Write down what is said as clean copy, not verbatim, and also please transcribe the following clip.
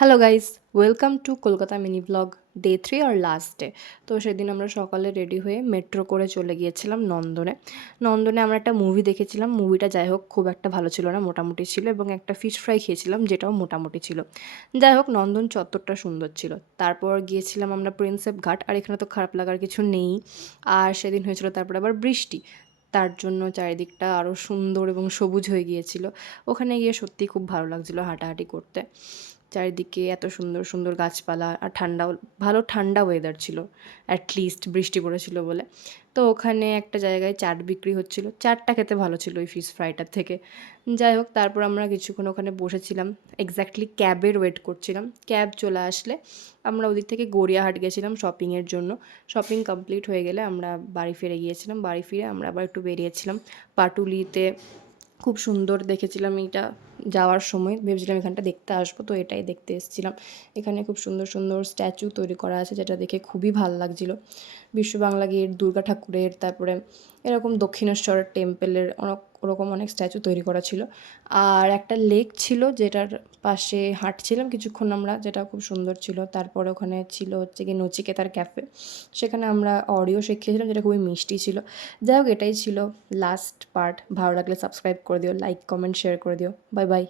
Hello guys, welcome to Kolkata mini blog day 3 আর last day. তো সেদিন আমরা সকালে রেডি হয়ে মেট্রো করে চলে গিয়েছিলাম নন্দনে। নন্দনে আমরা একটা মুভি দেখেছিলাম। মুভিটা যাই হোক খুব একটা ভালো ছিল না, মোটামুটি ছিল, এবং একটা ফিশ ফ্রাই খেয়েছিলাম যেটাও মোটামুটি ছিল। যাই হোক, নন্দন চত্বরটা সুন্দর ছিল। তারপর গিয়েছিলাম আমরা প্রিন্সেপ ঘাট, আর এখানে তো খারাপ লাগার কিছু নেই। আর সেদিন হয়েছিল তারপরে আবার বৃষ্টি, তার জন্য চারিদিকটা আরও সুন্দর এবং সবুজ হয়ে গিয়েছিল। ওখানে গিয়ে সত্যিই খুব ভালো লাগছিলো হাঁটাহাঁটি করতে। চারিদিকে এত সুন্দর সুন্দর গাছপালা, আর ঠান্ডাও, ভালো ঠান্ডা ওয়েদার ছিল, অ্যাটলিস্ট বৃষ্টি পড়েছিল বলে। তো ওখানে একটা জায়গায় চাট বিক্রি হচ্ছিল, চাটটা খেতে ভালো ছিল ওই ফিশ ফ্রাইটার থেকে। যাই হোক, তারপর আমরা কিছুক্ষণ ওখানে বসেছিলাম, এক্স্যাক্টলি ক্যাবের ওয়েট করছিলাম। ক্যাব চলে আসলে আমরা ওদিক থেকে গড়িয়াহাট গেছিলাম শপিংয়ের জন্য। শপিং কমপ্লিট হয়ে গেলে আমরা বাড়ি ফিরে গিয়েছিলাম। বাড়ি ফিরে আমরা আবার একটু বেরিয়েছিলাম পাটুলিতে। খুব সুন্দর দেখেছিলাম এইটা, যাওয়ার সময় ভেবেছিলাম এখানটা দেখতে আসবো, তো এটাই দেখতে এসেছিলাম। এখানে খুব সুন্দর সুন্দর স্ট্যাচু তৈরি করা আছে, যেটা দেখে খুবই ভাল লাগছিলো। বিশ্ব বাংলা গেট, দুর্গা ঠাকুরের, তারপরে এরকম দক্ষিণেশ্বর টেম্পেলের ওরকম অনেক স্ট্যাচু তৈরি করা ছিল। আর একটা লেক ছিল যেটার পাশে হাঁটছিলাম কিছুক্ষণ আমরা, যেটা খুব সুন্দর ছিল। তারপরে ওখানে ছিল হচ্ছে কি নচিকেতার ক্যাফে, সেখানে আমরা অরিও শেক খেয়েছিলাম, যেটা খুবই মিষ্টি ছিল। যাই হোক, এটাই ছিল লাস্ট পার্ট। ভালো লাগলে সাবস্ক্রাইব করে দিও, লাইক কমেন্ট শেয়ার করে দিও। Bye bye.